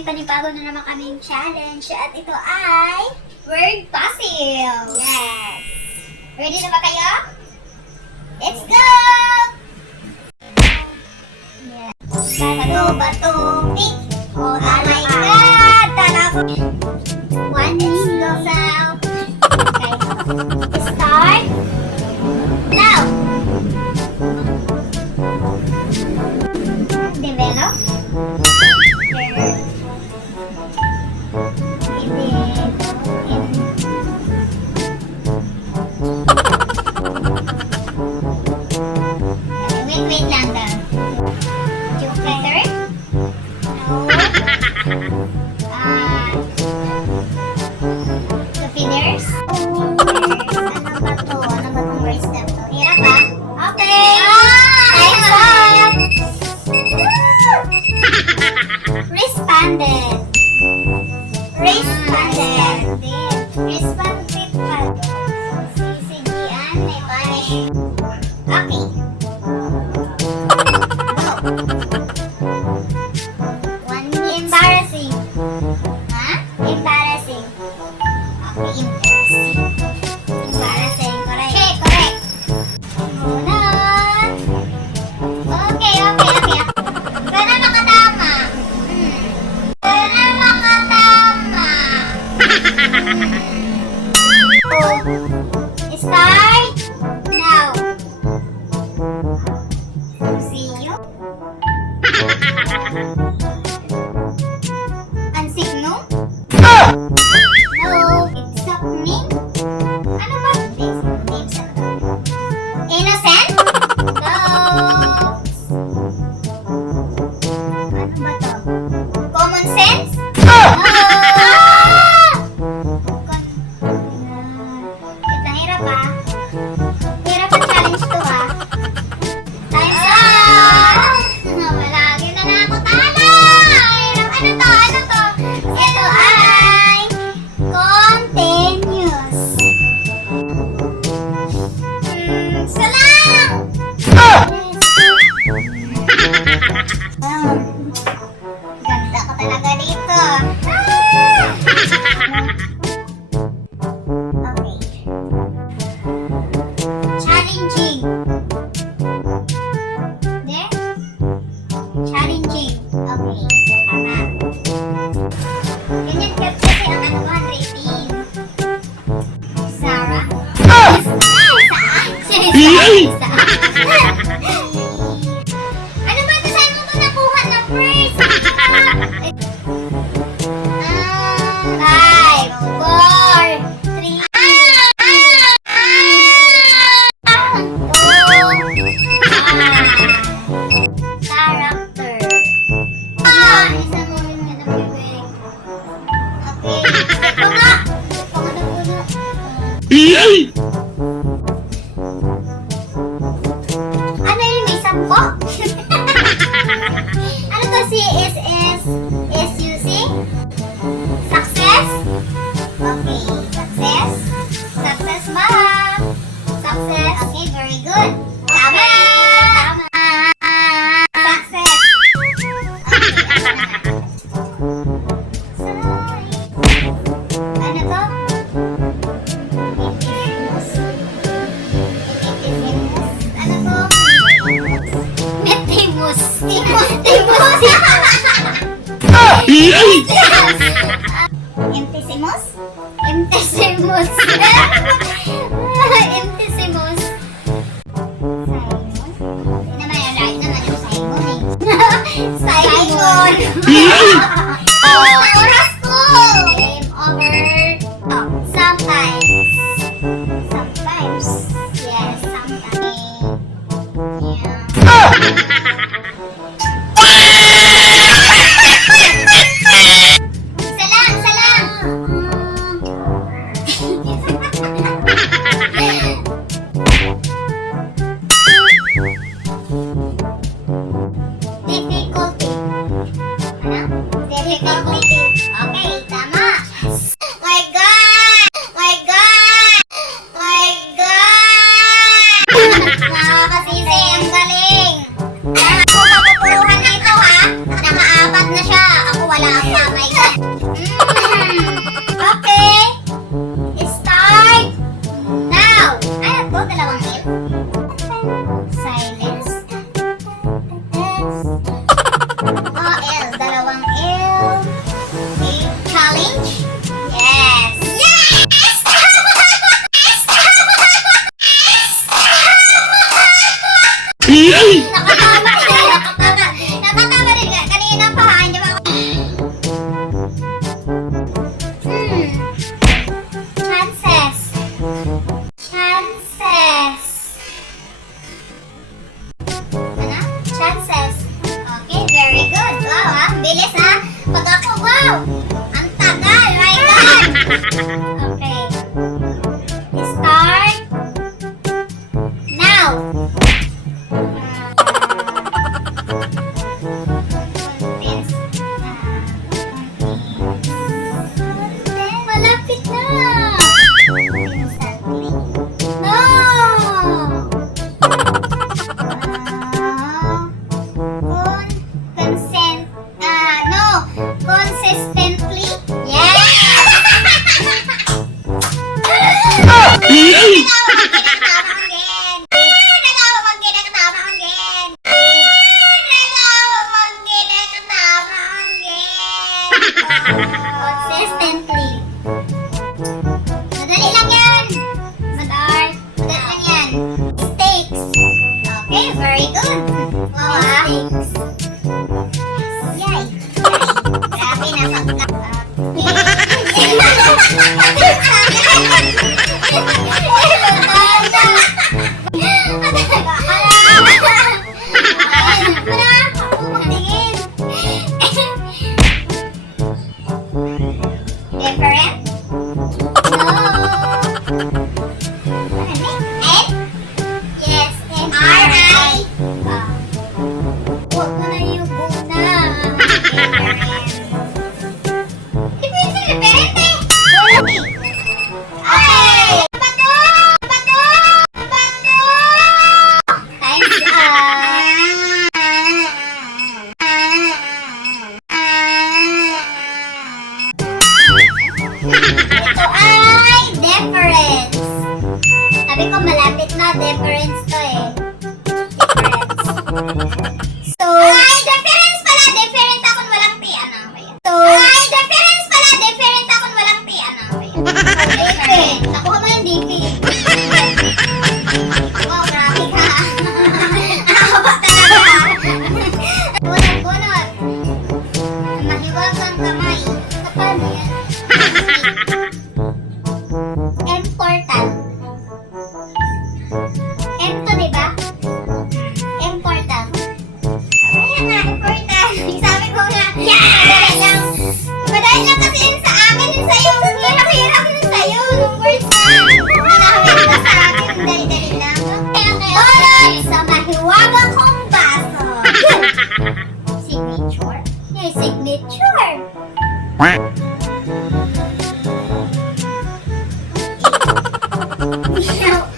may panibago na naman kaming challenge at ito ay word puzzle. Yes. Ready na ba kayo? Let's go! Yes. Bato, pick. Oh my God! Tanaw. One is goes out. Okay. Start. Now. Develop. Wait lang daw. Jupiter? No. Jupiters? Ano ba to? Ano ba tong words na to? Hirap ba? Okay! Time's up! Responded. Responded pa. Sisigian, may punish. Okay. Embarrassing. Ha? Embarrassing. Okay, embarrassing. Embarrassing. Correct. Correct. Muna. Okay. Sana makatama. Sana makatama. Start now. See you. Ansigno? No. Exact name? Ano ba? Names ano to? Innocent? No. Ano ba to? Common sense? No. Hirap ah. Hirap ang challenge to ah. Time's up! Malagi na ako talo! Ano to? Ito ay continuous. Salang! Ganda ko talaga dito. Okay. Challenging. There? Challenging. Okay. Tama. Ganyan kasi ang ano 118. Sarah? Isa? Ano ba ito? Saan mo ito nakuha na first? 5, 4, 3, 2, character. Isa mo rin nga nabibig. Okay. Ito nga. Ano yun? May sampo? Ano to? CSS? SUC? Success? Okay. Success? Success ba? Success. Okay, very good. Tama! Success. Ano to? Metimus. Empesimus? Empesimus. Empesimus. Simon? Naman yan, right naman yung Simon eh. Simon. Oras ko. Game over. Oh, sometimes. Sometimes. Yes, sometimes. Yeah. Difficulty. Ano? Difficulty. Silence. Oh, L. Dalawang L. Okay. Challenge. Yes! Yes! Nakatama rin. Nakatama rin. Kanina pa, hindi ba ako? Chances. Chances. Ano? Chances. Okay, very good. Wow, ah. Bilis, ah. Pag ako, wow. Ang tagal. My God. Okay. Start. Now. Malapit na. No. Consent. No. Consistently. Yes. Consistently. Madali lang yan. Madali lang yan. Mistakes. Okay, very good. Wow, mistakes. Yay. Grabe na pagka. Different? No. N? Yes, N. R-I. Huwag mo na yung una. Different. Different eh. Ay! Bato! Bato! Bato! Time's Ito ay difference. Sabi ko malapit na difference to eh. Difference. So, ay difference pala. Different ako walang T. Ano ba yan? So, ay difference pala. Different ako walang T. Ano ba yan? Different. Nakuha mo yung different. Wow, grabe ka. Nakakabot talaga. Bunot-bunot. Mahiwagang kamay. Paano yan? Important. M to, diba? Important. Kaya nga, important. Sabi ko nga, madali lang. Madali lang kasi yun sa akin, yun sa'yo. Hirap-hirap yun sa'yo. Yung words na. Hinahawin ka sa akin. Dali-dali lang. Tulad sa mahiwagang kong baso. Signature? Yung signature.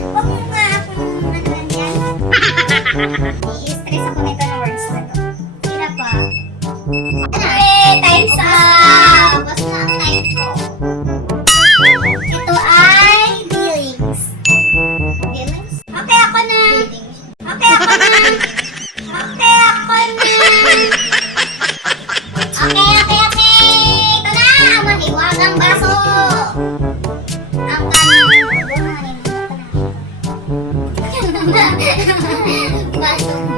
Huwag mo nga akong ano yan. I-stress ako nito ng words na to. Hirap pa. Time's up! Tapos na ang time ko. Ito ay feelings. Feelings? Okay, ako na. Okay, ako na. Okay, ako na. Okay. Ito na! Mahiwagang baso. Ang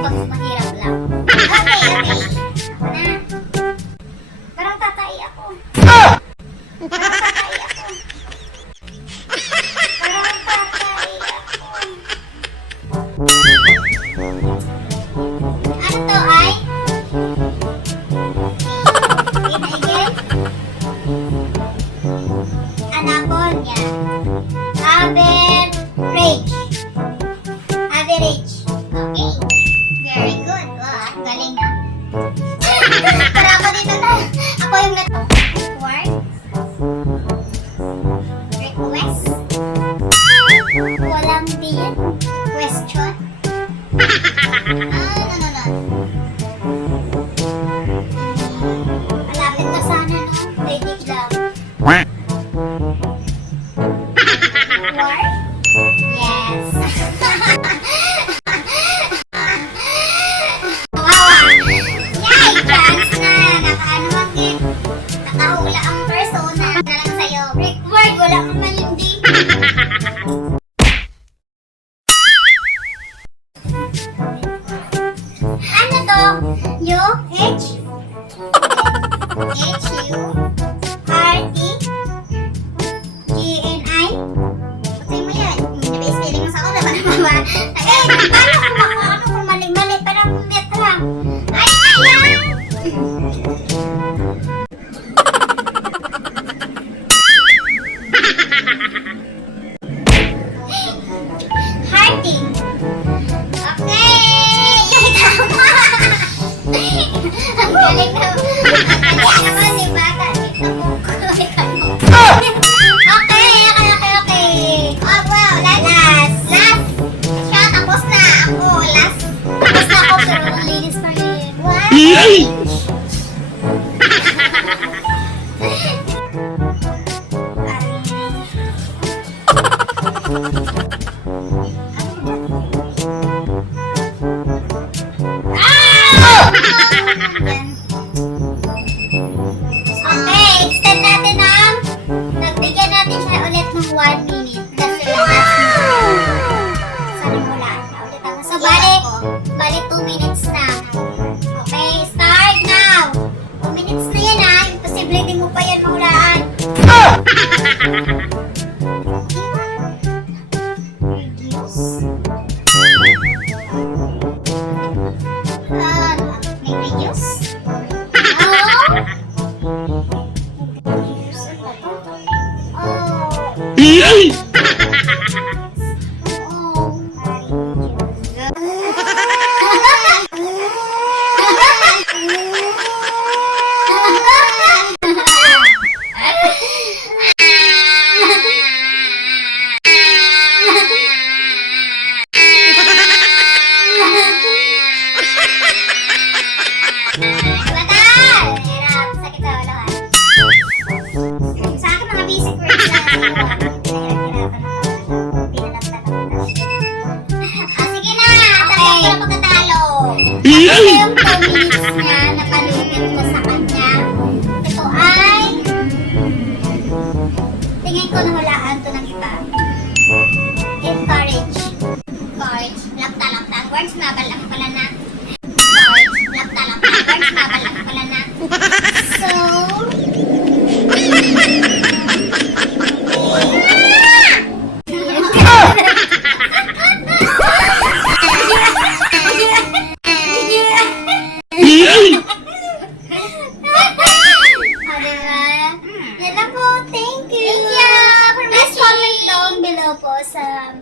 Mas mahirap lang. Okay. Ako na. Parang tatai ako. Ano to ay? Again? Anapon yan. Average. Okay. Very good. Wow, galing na. Para ako dito na. Ako yung Word. Request. Walang din. Question. No. Malapit na sana, no? Waiting lang. Word? Yes. H. H-U-R-T. G-N-I. Patuloy mo yan. Nabi-spelling mo sa ako. Naman. Eh, paano kung mali-mali? Parang letra. Ay, ay! Hearty. Okay! Yay, tama! Ang galing na. Ang galing naman, diba? Kahit na po ko. Okay. Oh, wow. Last. Siya, tapos na. Ako, last. Tapos na ako, pero ang linis pa rin. What? Okay, extend natin ang nagbigyan natin siya ulit ng 1 minute. Kasi wala na ulit ako. So, bali 2 minutes na. Okay, start now. 2 minutes na yan ha. Imposible din mo pa yan mahulaan. May videos? Ito yung 2 minutes niya na palupit ko sa kanya. Ito ay tingin ko nahulaan to ng iba. Encourage. Lakta. Ang words mabalang pala na. Lakta. Ang words mabalang pala na. So, yan lang po. Thank you. Please comment down below po sa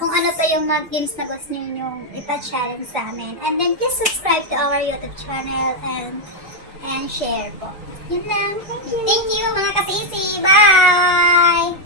kung ano pa yung mga games na gusto niyo ipa-challenge sa amin. And then please subscribe to our YouTube channel and share po. Yun lang. Thank you mga kasisi. Bye!